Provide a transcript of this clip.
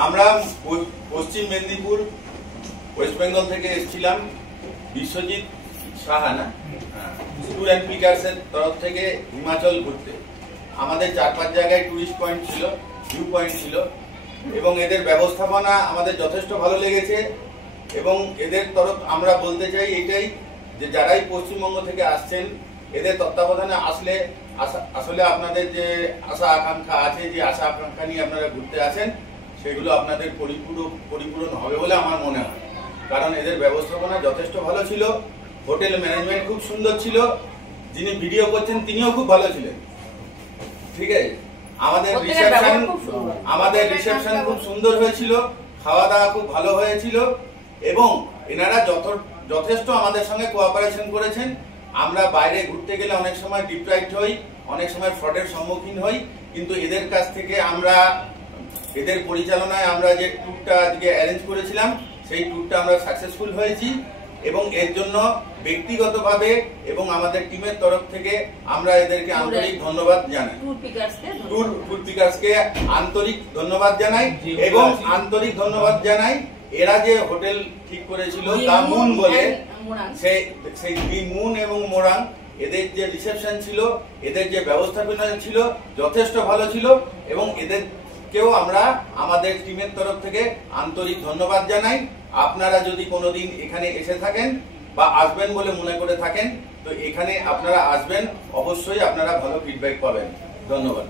আমরা পশ্চিম মেদিনীপুর ওয়েস্ট বেঙ্গল থেকে এসেছিলাম বিশ্বজিৎ সাহা না ট্যুর অ্যান্ড পিকার্স এর তরফ থেকে হিমাচল ঘুরতে। আমাদের 4-5 জায়গায় টুরিস্ট পয়েন্ট ছিল, ভিউ পয়েন্ট ছিল এবং এদের ব্যবস্থাপনা আমাদের যথেষ্ট ভালো লেগেছে। এবং এদের তরফ আমরা বলতে চাই এটাই যে যারাই পশ্চিমবঙ্গ থেকে আসছেন এদের তত্ত্বাবধানে আসলে আসলে আপনাদের যে আশা আকাঙ্ক্ষা আছে, যে আশা আকাঙ্ক্ষা নিয়ে আপনারা ঘুরতে আসেন সেগুলো আপনাদের পরিপূরণ হবে বলে আমার মনে হয়। কারণ এদের ব্যবস্থাপনা যথেষ্ট ভালো ছিল, হোটেল ম্যানেজমেন্ট খুব সুন্দর ছিল, যিনি ভিডিও করছেন তিনিও খুব ভালো ছিলেন। ঠিক আছে, আমাদের রিসেপশন খুব সুন্দর হয়েছিল, খাওয়া দাওয়া খুব ভালো হয়েছিল এবং এনারা যথেষ্ট আমাদের সঙ্গে কোঅপারেশন করেছেন। আমরা বাইরে ঘুরতে গেলে অনেক সময় ডিপ্রাইভড হই, অনেক সময় ফ্রডের সম্মুখীন হই, কিন্তু এদের কাছ থেকে আমরা এদের পরিচালনায় আমরা যে ট্যুরটা আজকে অ্যারেঞ্জ করেছিলাম সেই ট্যুরটা আমরা সাকসেসফুল হয়েছি এবং এর জন্য ব্যক্তিগতভাবে এবং আমাদের টিমের তরফ থেকে আমরা এদেরকে আন্তরিক ধন্যবাদ জানাই। ট্যুর পিকার্সকে আন্তরিক ধন্যবাদ জানাই এবং আন্তরিক ধন্যবাদ জানাই এরা যে হোটেল ঠিক করেছিল দা মুন বলে, সেই দি মুন এবং মোরাং, এদের যে রিসেপশন ছিল, এদের যে ব্যবস্থাপনা ছিল যথেষ্ট ভালো ছিল এবং এদেরকেও আমরা আমাদের টিমের তরফ থেকে আন্তরিক ধন্যবাদ জানাই। আপনারা যদি কোনোদিন এখানে এসে থাকেন বা আসবেন বলে মনে করে থাকেন তো এখানে আপনারা আসবেন, অবশ্যই আপনারা ভালো ফিডব্যাক পাবেন। ধন্যবাদ।